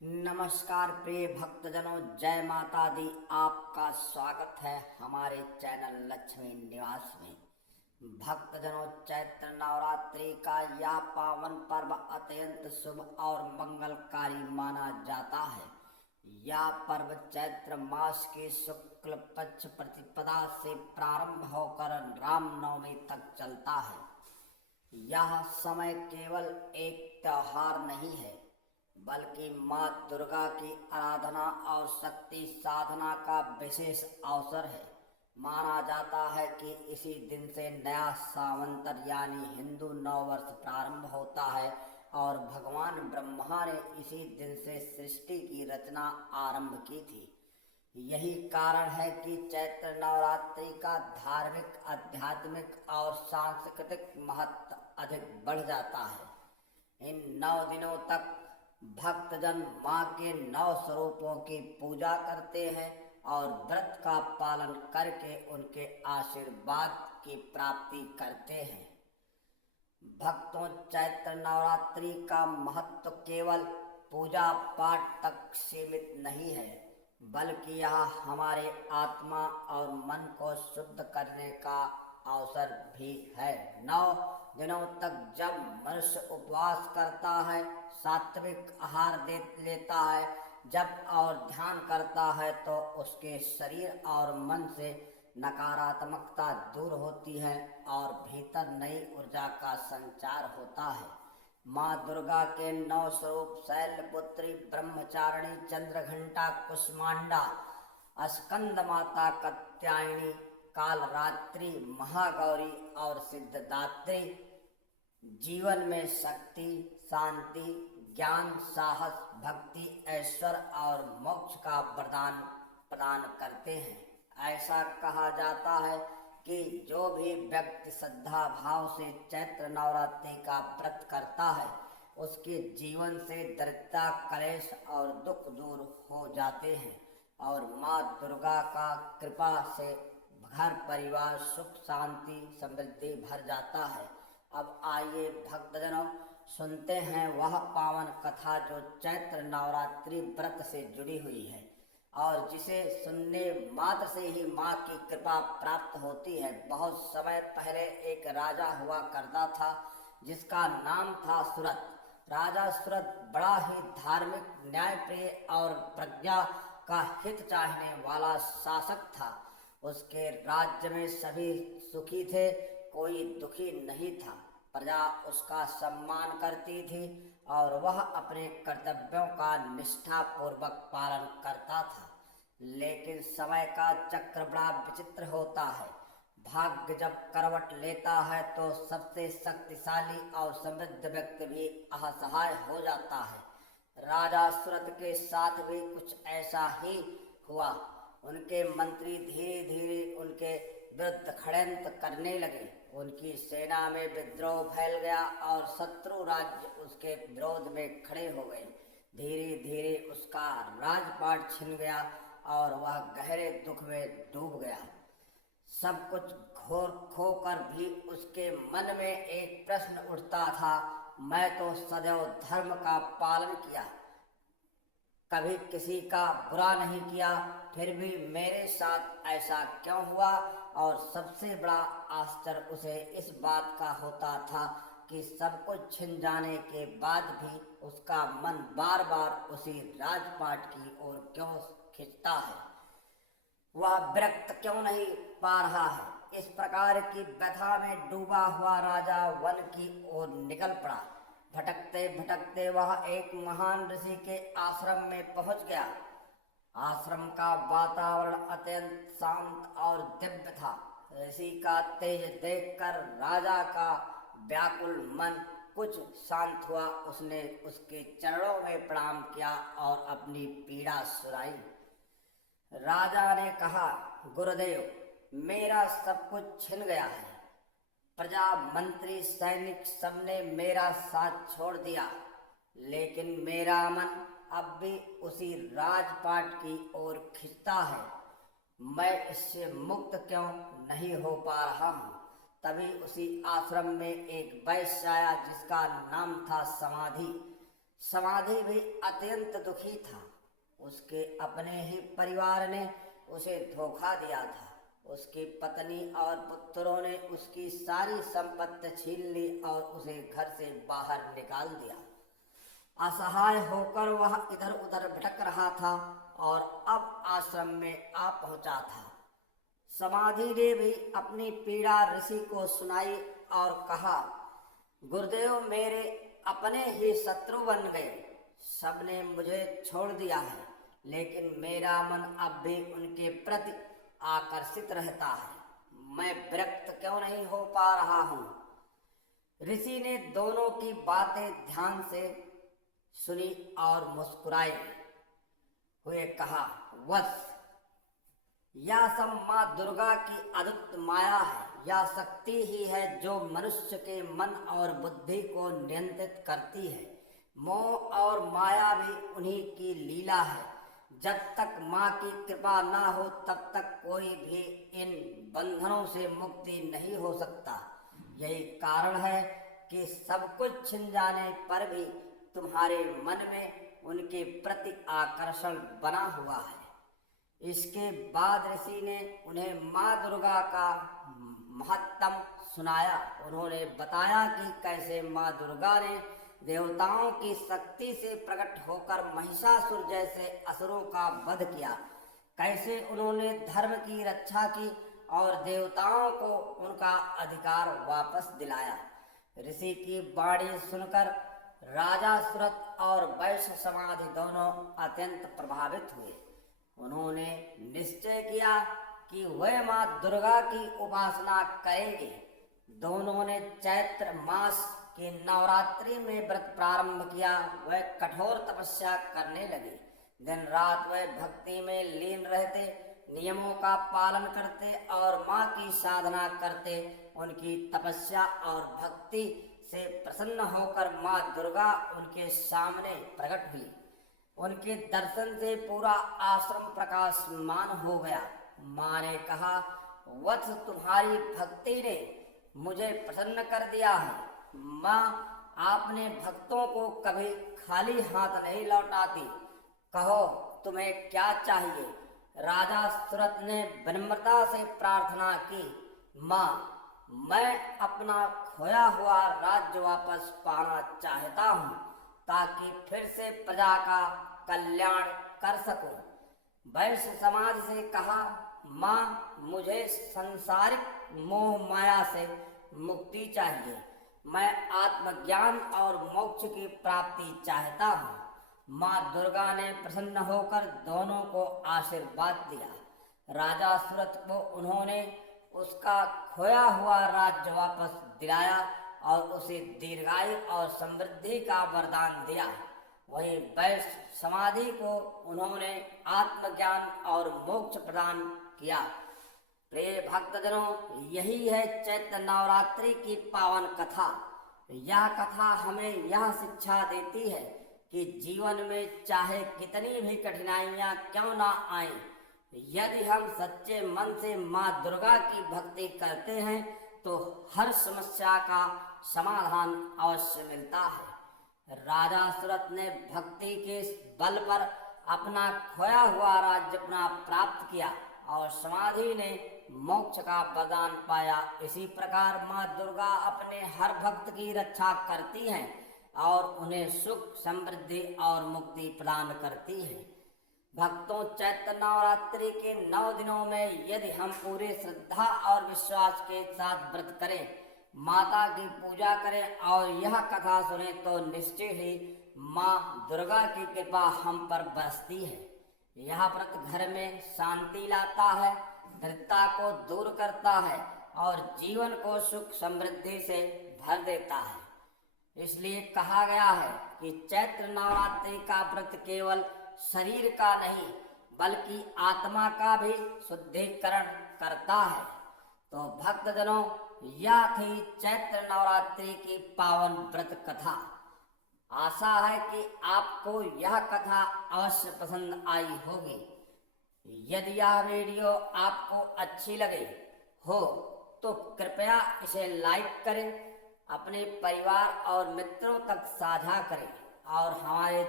नमस्कार प्रिय भक्तजनों, जय माता दी। आपका स्वागत है हमारे चैनल लक्ष्मी निवास में। भक्तजनों, चैत्र नवरात्रि का यह पावन पर्व अत्यंत शुभ और मंगलकारी माना जाता है। यह पर्व चैत्र मास के शुक्ल पक्ष प्रतिपदा से प्रारंभ होकर रामनवमी तक चलता है। यह समय केवल एक त्योहार नहीं है, बल्कि माँ दुर्गा की आराधना और शक्ति साधना का विशेष अवसर है। माना जाता है कि इसी दिन से नया सावंतर यानी हिंदू नववर्ष प्रारंभ होता है और भगवान ब्रह्मा ने इसी दिन से सृष्टि की रचना आरंभ की थी। यही कारण है कि चैत्र नवरात्रि का धार्मिक, आध्यात्मिक और सांस्कृतिक महत्व अधिक बढ़ जाता है। इन 9 दिनों तक भक्तजन माँ के 9 स्वरूपों की पूजा करते हैं और व्रत का पालन करके उनके आशीर्वाद की प्राप्ति करते हैं। भक्तों, चैत्र नवरात्रि का महत्व केवल पूजा पाठ तक सीमित नहीं है, बल्कि यह हमारे आत्मा और मन को शुद्ध करने का अवसर भी है। 9 दिनों तक जब मनुष्य उपवास करता है, सात्विक आहार लेता है, जप और ध्यान करता है, तो उसके शरीर और मन से नकारात्मकता दूर होती है और भीतर नई ऊर्जा का संचार होता है। माँ दुर्गा के 9 स्वरूप शैलपुत्री, ब्रह्मचारिणी, चंद्रघंटा, कुष्मांडा, स्कंद माता, कात्यायनी, कालरात्रि, महागौरी और सिद्धदात्री जीवन में शक्ति, शांति, ज्ञान, साहस, भक्ति, ऐश्वर्य और मोक्ष का वरदान प्रदान करते हैं। ऐसा कहा जाता है कि जो भी व्यक्ति श्रद्धा भाव से चैत्र नवरात्रि का व्रत करता है, उसके जीवन से दरिद्रता, कलेश और दुख दूर हो जाते हैं और माँ दुर्गा का कृपा से घर परिवार सुख शांति समृद्धि भर जाता है। अब आइए भक्तजनों, सुनते हैं वह पावन कथा जो चैत्र नवरात्रि व्रत से जुड़ी हुई है और जिसे सुनने मात्र से ही माँ की कृपा प्राप्त होती है। बहुत समय पहले एक राजा हुआ करता था जिसका नाम था सूरत। राजा सूरत बड़ा ही धार्मिक, न्यायप्रिय और प्रज्ञा का हित चाहने वाला शासक था। उसके राज्य में सभी सुखी थे, कोई दुखी नहीं था। प्रजा उसका सम्मान करती थी और वह अपने कर्तव्यों का निष्ठा पूर्वक पालन करता था। लेकिन समय का चक्र बड़ा विचित्र होता है। भाग्य जब करवट लेता है तो सबसे शक्तिशाली और समृद्ध व्यक्ति भी असहाय हो जाता है। राजा सूरत के साथ भी कुछ ऐसा ही हुआ। उनके मंत्री धीरे धीरे उनके विरुद्ध षड्यंत्र करने लगे। उनकी सेना में विद्रोह फैल गया और शत्रु राज्य उसके विरोध में खड़े हो गए। धीरे धीरे उसका राजपाट छिन गया और वह गहरे दुख में डूब गया। सब कुछ खोकर भी उसके मन में एक प्रश्न उठता था, मैं तो सदैव धर्म का पालन किया, कभी किसी का बुरा नहीं किया, फिर भी मेरे साथ ऐसा क्यों हुआ। और सबसे बड़ा आश्चर्य उसे इस बात का होता था कि सब कुछ छिन जाने के बाद भी उसका मन बार बार उसी राजपाट की ओर क्यों खिंचता है, वह विरक्त क्यों नहीं पा रहा है। इस प्रकार की व्यथा में डूबा हुआ राजा वन की ओर निकल पड़ा। भटकते भटकते वह एक महान ऋषि के आश्रम में पहुंच गया। आश्रम का वातावरण अत्यंत शांत और दिव्य था। ऋषि का तेज देखकर राजा का व्याकुल मन कुछ शांत हुआ। उसने उसके चरणों में प्रणाम किया और अपनी पीड़ा सुनाई। राजा ने कहा, गुरुदेव, मेरा सब कुछ छिन गया है। प्रजा, मंत्री, सैनिक सबने मेरा साथ छोड़ दिया, लेकिन मेरा मन अब भी उसी राजपाट की ओर खिंचता है। मैं इससे मुक्त क्यों नहीं हो पा रहा हूँ। तभी उसी आश्रम में एक वैश्य आया जिसका नाम था समाधि। समाधि भी अत्यंत दुखी था। उसके अपने ही परिवार ने उसे धोखा दिया था। उसकी पत्नी और पुत्रों ने उसकी सारी संपत्ति छीन ली और उसे घर से बाहर निकाल दिया। असहाय होकर वह इधर उधर भटक रहा था और अब आश्रम में आ पहुंचा था। समाधि ने भी अपनी पीड़ा ऋषि को सुनाई और कहा, गुरुदेव मेरे अपने ही शत्रु बन गए। सबने मुझे छोड़ दिया है, लेकिन मेरा मन अब भी उनके प्रति आकर्षित रहता है। मैं विरक्त क्यों नहीं हो पा रहा हूँ। ऋषि ने दोनों की बातें ध्यान से सुनी और मुस्कुराए हुए कहा, वत्स, यह सब माँ दुर्गा की अद्भुत माया है। यह शक्ति ही है जो मनुष्य के मन और बुद्धि को नियंत्रित करती है। मोह और माया भी उन्हीं की लीला है। जब तक माँ की कृपा ना हो तब तक कोई भी इन बंधनों से मुक्ति नहीं हो सकता। यही कारण है कि सब कुछ छिन जाने पर भी तुम्हारे मन में उनके प्रति आकर्षण बना हुआ है। इसके बाद ऋषि ने उन्हें माँ दुर्गा का महत्तम सुनाया। उन्होंने बताया कि कैसे माँ दुर्गा ने देवताओं की शक्ति से प्रकट होकर महिषासुर जैसे असुरों का वध किया, कैसे उन्होंने धर्म की रक्षा की और देवताओं को उनका अधिकार वापस दिलाया। ऋषि की वाणी सुनकर राजा सुरत और वैश्य समाधि दोनों अत्यंत प्रभावित हुए। उन्होंने निश्चय किया कि वे माँ दुर्गा की उपासना करेंगे। दोनों ने चैत्र मास के नवरात्रि में व्रत प्रारंभ किया। वह कठोर तपस्या करने लगे। दिन रात वह भक्ति में लीन रहते, नियमों का पालन करते और माँ की साधना करते। उनकी तपस्या और भक्ति से प्रसन्न होकर माँ दुर्गा उनके सामने प्रकट हुई। उनके दर्शन से पूरा आश्रम प्रकाशमान हो गया। माँ ने कहा, वत्स, तुम्हारी भक्ति ने मुझे प्रसन्न कर दिया है। माँ, आपने भक्तों को कभी खाली हाथ नहीं लौटाती। कहो, तुम्हें क्या चाहिए। राजा सुरत ने विनम्रता से प्रार्थना की, माँ, मैं अपना खोया हुआ राज्य वापस पाना चाहता हूँ ताकि फिर से प्रजा का कल्याण कर सकूं। वैश्य समाज से कहा, माँ, मुझे संसारिक मोह माया से मुक्ति चाहिए। मैं आत्मज्ञान और मोक्ष की प्राप्ति चाहता हूँ। माँ दुर्गा ने प्रसन्न होकर दोनों को आशीर्वाद दिया। राजा सुरत को उन्होंने उसका खोया हुआ राज्य वापस दिलाया और उसे दीर्घायु और समृद्धि का वरदान दिया। वहीं वैश्य समाधि को उन्होंने आत्मज्ञान और मोक्ष प्रदान किया। प्रिय भक्तजनों, यही है चैत्र नवरात्रि की पावन कथा। यह कथा हमें यह शिक्षा देती है कि जीवन में चाहे कितनी भी कठिनाइयां क्यों ना आएं, यदि हम सच्चे मन से माँ दुर्गा की भक्ति करते हैं तो हर समस्या का समाधान अवश्य मिलता है। राजा सुरत ने भक्ति के बल पर अपना खोया हुआ राज्य अपना प्राप्त किया और समाधि ने मोक्ष का वरदान पाया। इसी प्रकार माँ दुर्गा अपने हर भक्त की रक्षा करती हैं और उन्हें सुख, समृद्धि और मुक्ति प्रदान करती है। भक्तों, चैत्र नवरात्रि के 9 दिनों में यदि हम पूरे श्रद्धा और विश्वास के साथ व्रत करें, माता की पूजा करें और यह कथा सुने तो निश्चय ही माँ दुर्गा की कृपा हम पर बरसती है। यह व्रत घर में शांति लाता है, दरिद्रता को दूर करता है और जीवन को सुख समृद्धि से भर देता है। इसलिए कहा गया है कि चैत्र नवरात्रि का व्रत केवल शरीर का नहीं बल्कि आत्मा का भी शुद्धिकरण करता है। तो भक्तजनों, यह थी चैत्र नवरात्रि की पावन व्रत कथा। आशा है कि आपको यह कथा अवश्य पसंद आई होगी। यदि यह वीडियो आपको अच्छी लगे हो तो कृपया इसे लाइक करें, अपने परिवार और मित्रों तक साझा करें और हमारे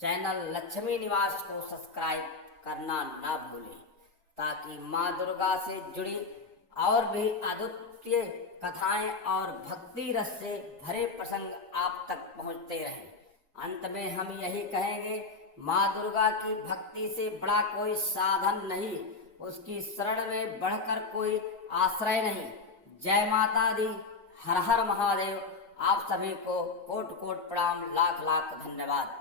चैनल लक्ष्मी निवास को सब्सक्राइब करना ना भूलें, ताकि माँ दुर्गा से जुड़ी और भी अद्वितीय कथाएं और भक्ति रस से भरे प्रसंग आप तक पहुंचते रहें। अंत में हम यही कहेंगे, माँ दुर्गा की भक्ति से बड़ा कोई साधन नहीं, उसकी शरण में बढ़कर कोई आश्रय नहीं। जय माता दी, हर हर महादेव। आप सभी को कोट कोट प्रणाम, लाख लाख धन्यवाद।